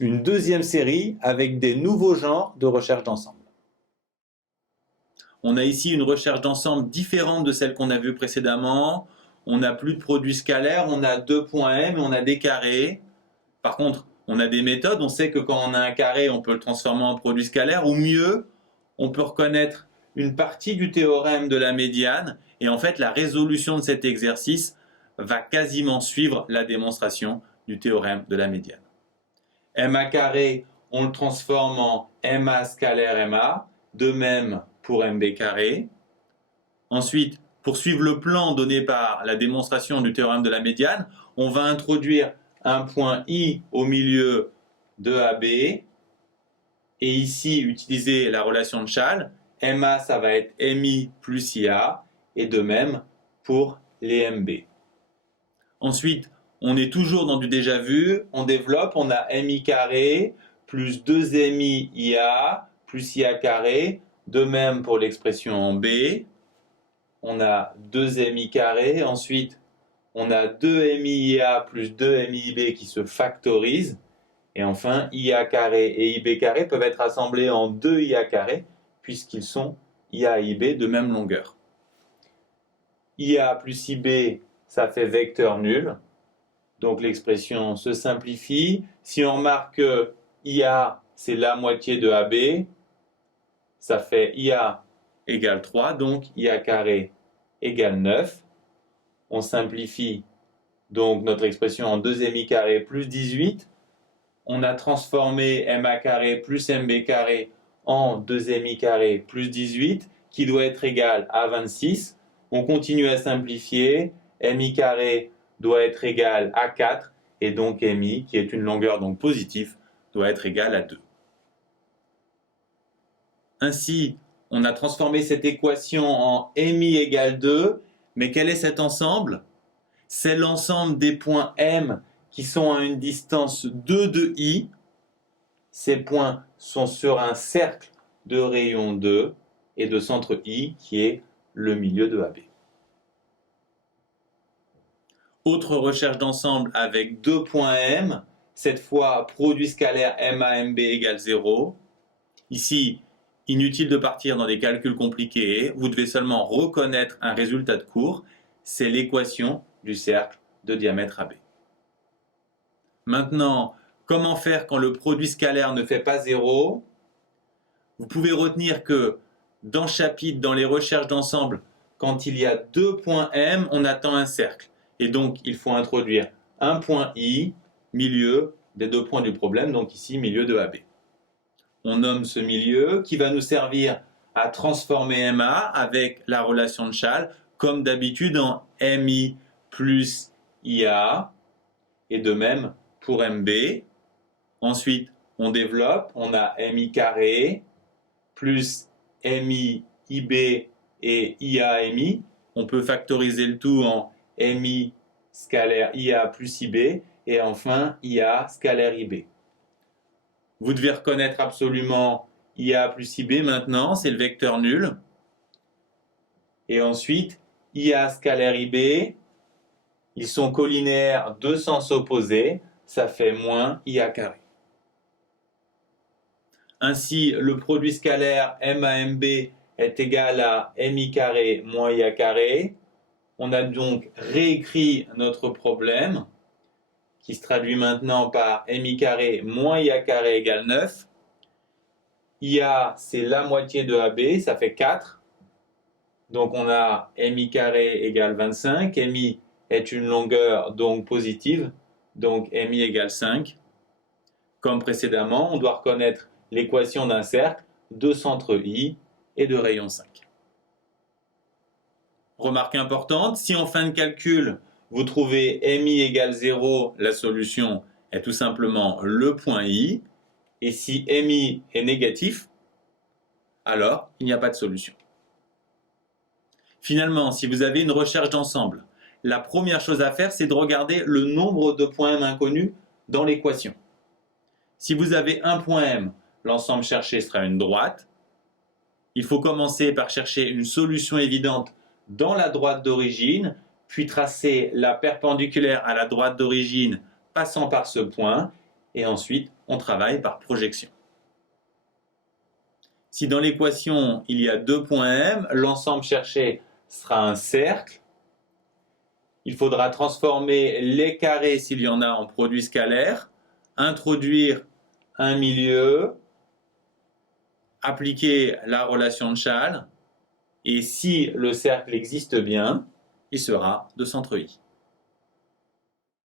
une deuxième série avec des nouveaux genres de recherche d'ensemble. On a ici une recherche d'ensemble différente de celle qu'on a vue précédemment. On n'a plus de produits scalaires, on a deux points M et on a des carrés. Par contre, on a des méthodes, on sait que quand on a un carré, on peut le transformer en produit scalaire, ou mieux, on peut reconnaître une partie du théorème de la médiane, et en fait, la résolution de cet exercice va quasiment suivre la démonstration du théorème de la médiane. MA carré, on le transforme en MA scalaire MA, de même pour MB carré. Ensuite, pour suivre le plan donné par la démonstration du théorème de la médiane, on va introduire un point I au milieu de AB, et ici utiliser la relation de Chasles. MA, ça va être MI plus IA, et de même pour les MB. Ensuite, on est toujours dans du déjà vu, on développe, on a MI carré plus 2MI IA plus IA carré, de même pour l'expression en B. On a 2MI carré, ensuite on a 2MI IA plus 2MI IB qui se factorisent, et enfin IA carré et IB carré peuvent être assemblés en 2 IA carré puisqu'ils sont IA et IB de même longueur. IA plus IB, ça fait vecteur nul, donc l'expression se simplifie. Si on remarque que IA, c'est la moitié de AB, ça fait IA égale 3, donc IA carré égale 9. On simplifie donc notre expression en 2MI carré plus 18. On a transformé MA carré plus MB carré en 2MI carré plus 18, qui doit être égal à 26. On continue à simplifier. MI carré doit être égal à 4, et donc MI, qui est une longueur donc positive, doit être égal à 2. Ainsi, on a transformé cette équation en MI égale 2, mais quel est cet ensemble? C'est l'ensemble des points M qui sont à une distance 2 de I. Ces points sont sur un cercle de rayon 2 et de centre I qui est le milieu de AB. Autre recherche d'ensemble avec deux points M, cette fois produit scalaire MA-MB égale 0. Ici, inutile de partir dans des calculs compliqués, vous devez seulement reconnaître un résultat de cours, c'est l'équation du cercle de diamètre AB. Maintenant, comment faire quand le produit scalaire ne fait pas 0? Vous pouvez retenir que dans le chapitre, dans les recherches d'ensemble, quand il y a deux points M, on attend un cercle. Et donc, il faut introduire un point I, milieu des deux points du problème, donc ici, milieu de AB. On nomme ce milieu qui va nous servir à transformer MA avec la relation de Chasles, comme d'habitude en MI plus IA, et de même pour MB. Ensuite, on développe, on a MI carré plus MI IB et IA MI. On peut factoriser le tout en MI scalaire IA plus IB, et enfin IA scalaire IB. Vous devez reconnaître absolument IA plus IB maintenant, c'est le vecteur nul. Et ensuite, IA scalaire IB, ils sont collinéaires, deux sens opposés, ça fait moins IA carré. Ainsi, le produit scalaire MAMB est égal à MI carré moins IA carré. On a donc réécrit notre problème, qui se traduit maintenant par MI carré moins IA carré égale 9. IA, c'est la moitié de AB, ça fait 4. Donc on a MI carré égale 25. MI est une longueur donc positive, donc MI égale 5. Comme précédemment, on doit reconnaître l'équation d'un cercle de centre I et de rayon 5. Remarque importante, si en fin de calcul, vous trouvez MI égale 0, la solution est tout simplement le point I. Et si MI est négatif, alors il n'y a pas de solution. Finalement, si vous avez une recherche d'ensemble, la première chose à faire, c'est de regarder le nombre de points M inconnus dans l'équation. Si vous avez un point M, l'ensemble cherché sera une droite. Il faut commencer par chercher une solution évidente dans la droite d'origine, puis tracer la perpendiculaire à la droite d'origine passant par ce point. et ensuite on travaille par projection. Si dans l'équation il y a 2 points M, l'ensemble cherché sera un cercle. Il faudra transformer les carrés, s'il y en a, en produits scalaires, introduire un milieu, appliquer la relation de Chasles, et si le cercle existe bien, il sera de centre I.